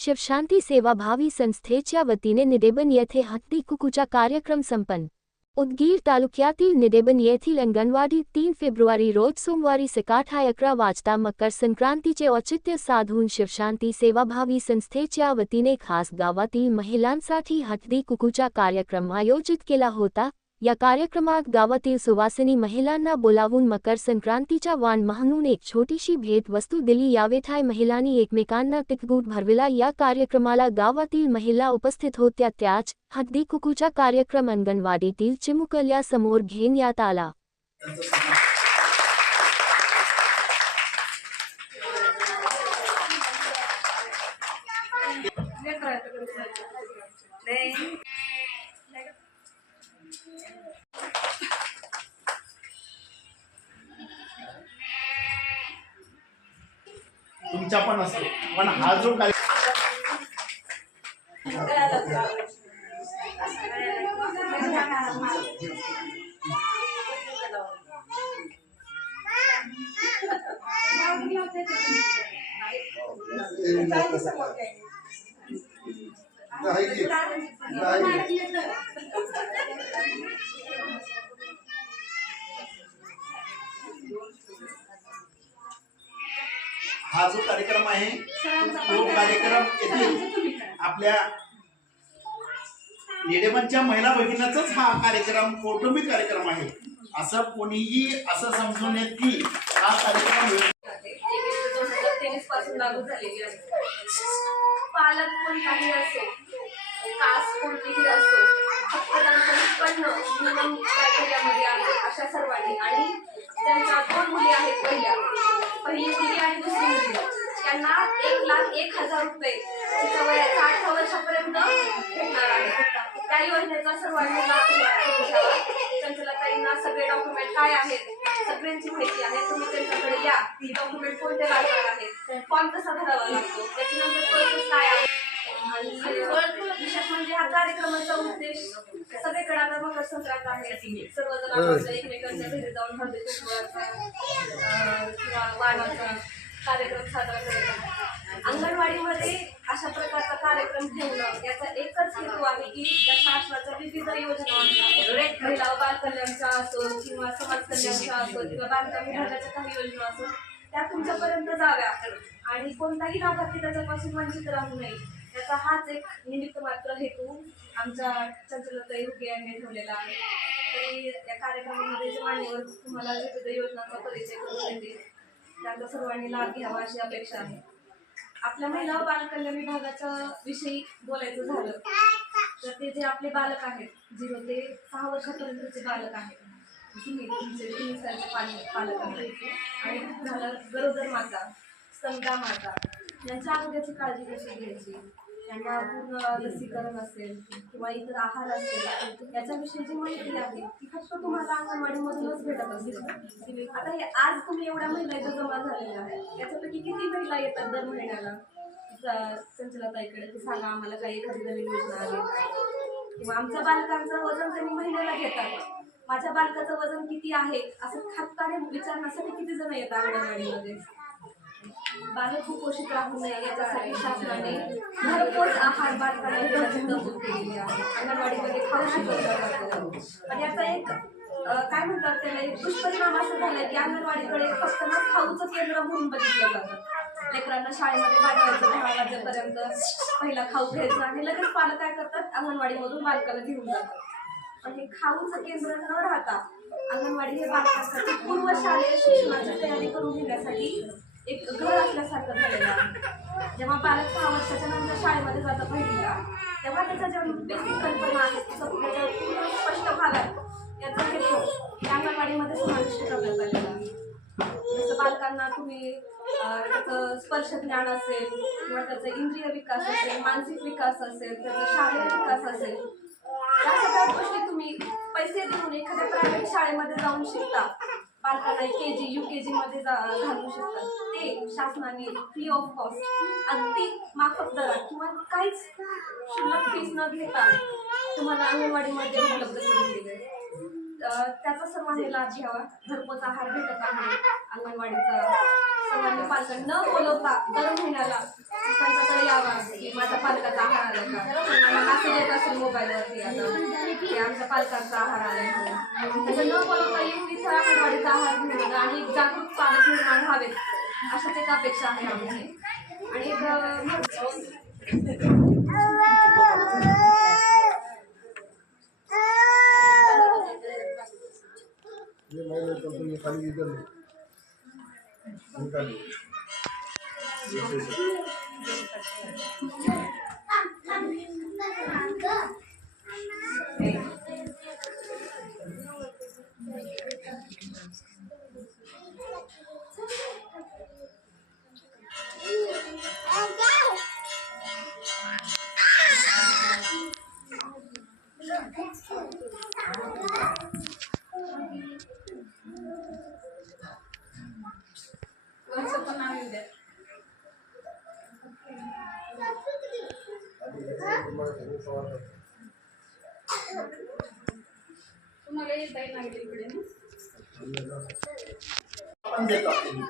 शिवशांती सेवाभावी संस्थेच्या वतीने निडेबन येथे हत्ती कुकूचा कार्यक्रम संपन्न. उदगीर तालुक्यातील निडेबन येथील अंगणवाडी 3 फेब्रुवारी रोज सोमवारी सकाळी 11 वाजता मकर संक्रांतीचे औचित्य साधून शिवशांती सेवाभावी संस्थेच्या वतीने खास गावातील महिलांसाठी हत्ती कुकूचा कार्यक्रम आयोजित केला होता. या कार्यक्रमात गावातील सुवासिनी महिलांना बोलावून मकर संक्रांतीचा वाण म्हणून एक छोटीशी भेट वस्तू दिली. यावेळी महिलांनी एकमेकांना तिळगुळ भरविला. या कार्यक्रमाला गावातील महिला उपस्थित होत्या. त्याच हत्ती कुकूचा कार्यक्रम अंगणवाडीतील चिमुकल्या समोर घेण्यात आला. तुमचा पण असतो, पण हा जो हा जो कार्यक्रम आहे तो कार्यक्रम येथे आपल्या निडेबनच्या महिला भगिनीचाच हा कार्यक्रम कौटुंबिक कार्यक्रम आहे, असं कोणीही असं समजून येत की हा कार्यक्रम 2023 पासून लागू झालेली आहे. पालक कोणताही असो, कास्ट कोणतीही असो, फक्त त्यांचं उत्पन्न मिनिमम क्रायटेरियामध्ये आहे अशा सर्वांनी, आणि त्यांच्या 2 मुली आहेत, पहिली मुलगी आणि दुसरी मुलगी, त्यांना 1,01,000 रुपये तिच्या वयाच्या 18 वर्षापर्यंत भेटणार आहे. त्या योजनेचा सर्वांनी लाभ घ्यावा. चंचलाताईंना सगळे डॉक्युमेंट काय आहेत सगळ्यांची माहिती आहे. तुम्ही त्यांच्याकडे या. डॉक्युमेंट कोणते लागणार आहेत, फॉर्म कसा भरावा लागतो, त्याच्यानंतर प्रोसेस काय आहे. आणि विशेष म्हणजे हा कार्यक्रमाचा उद्देश सगळीकडे आता मकर संक्रांत आहे, सर्वजण एकमेकांच्या घरी जाऊन हळदी कुंकवाचा किंवा वाणाचा कार्यक्रम साजरा करतात. अंगणवाडीमध्ये अशा प्रकारचा कार्यक्रम ठेवणं याचा एकच हेतू आहे की त्या शासनाच्या विविध योजना, महिला बालकल्याणच्या असो किंवा समाज कल्याणच्या असो किंवा बांधकाम विभागाच्या काही योजना असो, त्या तुमच्यापर्यंत जाव्या आणि कोणताही लाभार्थी त्याच्यापासून वंचित राहू नये, याचा हाच एक निमित्त मात्र हेतू आमच्या चंचलताई हुगे यांनी ठेवलेला आहे. तरी या कार्यक्रमामध्ये जे मान्यवर तुम्हाला विविध योजनांचा परिचय करून देतील, त्यांचा सर्वांनी लाभ घ्यावा अशी अपेक्षा आहे. आपल्या महिला व बालकल्याण विभागाच्या विषयी बोलायचं झालं तर ते जे आपले बालक आहेत, 0 ते 6 वर्षापर्यंतचे बालक आहेत, 3 पालक आहेत, आणि झालं गरोदर माता, स्तनदा माता, यांच्या आरोग्याची काळजी कशी घ्यायची, त्यांना पूर्ण लसीकरण असेल किंवा इतर आहार असेल, याच्याविषयीची माहिती आहे ती फक्त तुम्हाला अंगणवाडीमधूनच भेटत असेल. आता हे आज तुम्ही एवढ्या महिला इथं जमा झालेल्या आहेत, याच्यापैकी किती महिला येतात दर महिन्याला चंचलाताईकडे की सांगा आम्हाला काही एखादी नवीन योजना आली, किंवा आमच्या बालकांचं वजन त्यांनी महिन्याला घेतात, माझ्या बालकाचं वजन किती आहे असं खात्याने विचारण्यासाठी किती जण येतात अंगणवाडीमध्ये. बालक कुपोषित राहू नये याच्यासाठी शासनाने घरपोच आहार बालकांना तरतूद केलेली आहे. अंगणवाडीमध्ये खाऊ शिकवलं जातं, पण याचा एक काय म्हणतात त्याला एक दुष्परिणाम असं झालाय की अंगणवाडीकडे फक्त ना खाऊचं केंद्र म्हणून बघितलं जातं. लेकरांना शाळेमध्ये पाठवायचं 10 वाजेपर्यंत पहिला खाऊ घ्यायचं आणि लगेच पालक काय करतात अंगणवाडीमधून बालकाला घेऊन जातात. पण हे खाऊचं केंद्र न राहता अंगणवाडी हे बालकांसाठी पूर्व शालेय शिक्षणाची तयारी करून घेण्यासाठी एक घर असल्यासारखं झालेलं आहे. जेव्हा बालक 6 वर्षाच्या नंतर शाळेमध्ये जातं पहिलीला, तेव्हा त्याच्या ज्या बेसिक कल्पना आहेत त्याच्या पूर्ण स्पष्ट भागात याचा हेतू अंगणवाडीमध्ये समाविष्ट करण्यात आलेला आहे. जसं बालकांना तुम्ही त्याचं स्पर्श ज्ञान असेल किंवा त्याचा इंद्रिय विकास असेल, मानसिक विकास असेल, त्याचा शारीरिक विकास असेल, या सगळ्या गोष्टी तुम्ही पैसे देऊन एखाद्या प्रायव्हेट शाळेमध्ये जाऊन शिकता. बालकांना KG UKG मध्ये घालू शकतात. ते शासनाने फ्री ऑफ कॉस्ट अगदी माफक दरात किंवा काहीच शुल्क फीस न घेता तुम्हाला अंगणवाडीमध्ये उपलब्ध करून दिले. त्याचा सर्वांनी लाभ घ्यावा. घरपोच आहार भेटत आहे अंगणवाडीचा. सर्वांनी पालकांना न बोलवता दर महिन्याला त्यांच्याकडे यावा. पालकाचा आहार आलाय का मला मेसेज येत असेल मोबाईलवरती आता की आमच्या पालकांचा आहार आलाय म्हणून तसं न बोलवता येऊन इथं अंगणवाडीचा आहार घेऊन आणि जागरूक पालक निर्माण व्हावेत अशाच एक अपेक्षा आहे आमची. आणि तुम्हाला येता येईल इकडे पण देतात ते.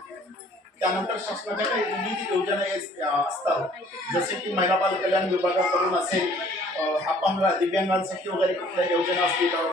त्यानंतर शासनाच्या काही विविध योजना असतात जसे की महिला बाल कल्याण विभागाकडून असेल अपंग दिव्यांगांसाठी वगैरे कुठल्या योजना असतील